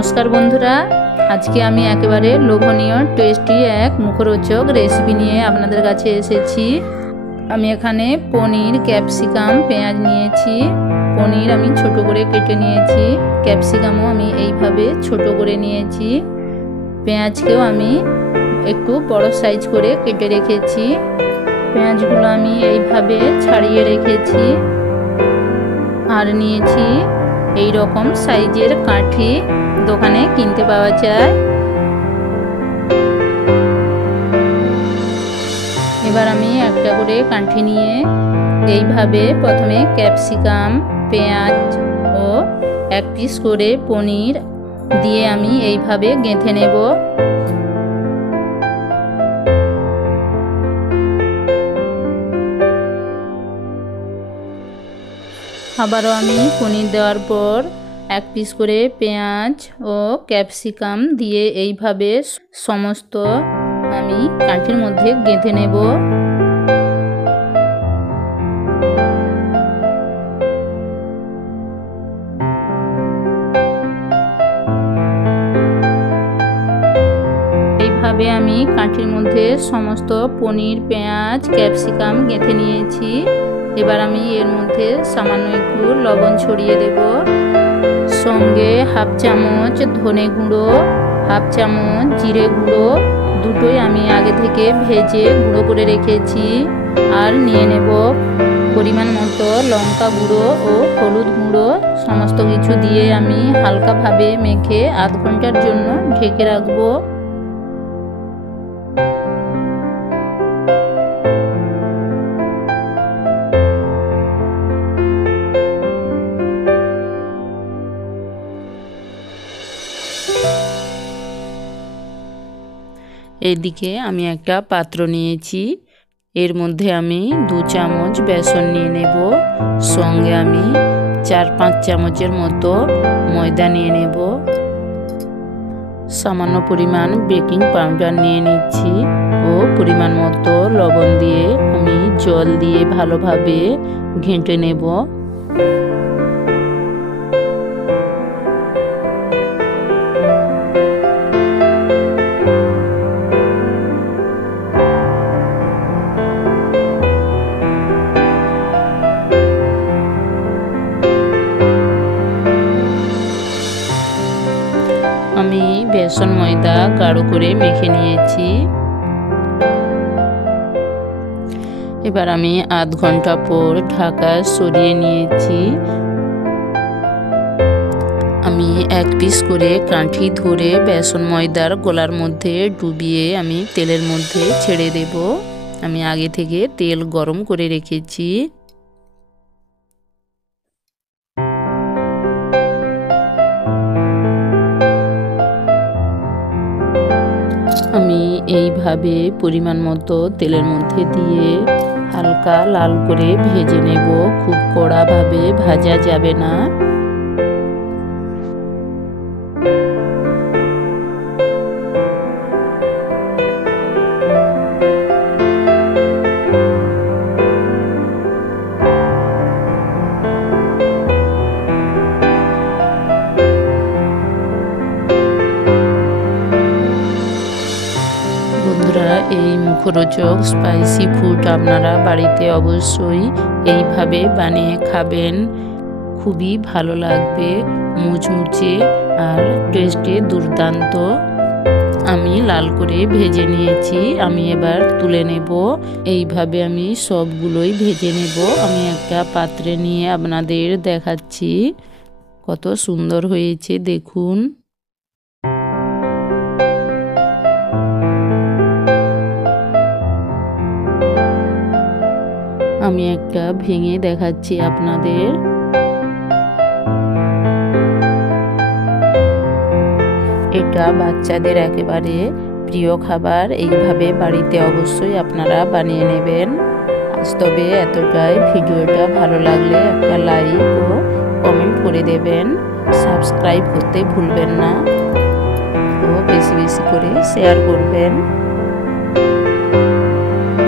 नमस्कार बंधुरा आज के आमी एकेबारे लोभनीय टेस्टी एक मुखरोचक रेसिपि निये आपनादेर काछे एसेछि। आमी एखाने पनीर कैप्सिकाम पेंयाज नियेछि। पनीर आमी छोटो करे केटे नियेछि, कैप्सिकामो आमी एइभाবে छोटो करे नियेछि। पेंयाजकेও आमी एकटु बড় साइज करे केटे रेखेछि। पेंयाजगुलो आमी एइभाবে छाड़िয়ে रेखेछि আর নিয়েছি এই রকম সাইজের কাঠি দোকানে কিনতে পাওয়া যায়। এবার আমি একটা করে কাঠি নিয়ে এইভাবে প্রথমে ক্যাপসিকাম পেঁয়াজ ও এক পিস করে পনির দিয়ে আমি এইভাবে গেঁথে নেব। আবারও আমি পনির দেওয়ার পর এক পিস করে পেঁয়াজ ও ক্যাপসিকাম দিয়ে এইভাবে সমস্ত আমি কাঠির মধ্যে গেঁথে নেব। এইভাবে আমি কাঠির মধ্যে সমস্ত পনির পেঁয়াজ ক্যাপসিকাম গেঁথে নিয়েছি। এবার আমি এর মধ্যে সামান্য একটু লবণ ছড়িয়ে দেব, সঙ্গে হাফ চামচ ধনে গুঁড়ো, হাফ চামচ জিরে গুঁড়ো, দুটোই আমি আগে থেকে ভেজে গুঁড়ো করে রেখেছি। আর নিয়ে নেব পরিমাণ মতো লঙ্কা গুঁড়ো ও হলুদ গুঁড়ো। সমস্ত কিছু দিয়ে আমি হালকাভাবে মেখে আধ ঘন্টার জন্য ঢেকে রাখবো। এদিকে আমি একটা পাত্র নিয়েছি, এর মধ্যে আমি 2 চামচ বেসন নিয়ে নেব, সঙ্গে আমি 4-5 চামচের মতো ময়দা নিয়ে নেব, সামান্য পরিমাণ বেকিং পাউডার নিয়ে নিচ্ছি ও পরিমাণ মতো লবণ দিয়ে আমি জল দিয়ে ভালোভাবে ঘেঁটে নেব। আমি বেসন ময়দা গাঢ় করে মেখে নিয়েছি। এবার আমি আধ ঘন্টা পর ঢাকা সরিয়ে নিয়েছি। আমি এক পিস করে কাঠি ধরে বেসন ময়দার গোলার মধ্যে ডুবিয়ে আমি তেলের মধ্যে ছেড়ে দেব। আমি আগে থেকে তেল গরম করে রেখেছি। আমি এইভাবে পরিমাণ মতো তেলের মধ্যে দিয়ে হালকা লাল করে ভেজে নেব, খুব কড়াভাবে ভাজা যাবে না। এই মুখরোচক স্পাইসি ফুড আপনারা বাড়িতে অবশ্যই এইভাবে বানিয়ে খাবেন, খুবই ভালো লাগবে, মুচমুচে আর টেস্টে দুর্দান্ত। আমি লাল করে ভেজে নিয়েছি, আমি এবার তুলে নেব। এইভাবে আমি সবগুলোই ভেজে নেব। আমি একটা পাত্রে নিয়ে আপনাদের দেখাচ্ছি কত সুন্দর হয়েছে দেখুন। আমি একটা ভেঙে দেখাচ্ছি আপনাদের। এটা বাচ্চাদের একেবারে প্রিয় খাবার, এইভাবে বাড়িতে অবশ্যই আপনারা বানিয়ে নেবেন। আজ তবে এতটাই, ভিডিওটা ভালো লাগলে একটা লাইক ও কমেন্ট করে দেবেন, সাবস্ক্রাইব করতে ভুলবেন না ও বেশি বেশি করে শেয়ার করবেন।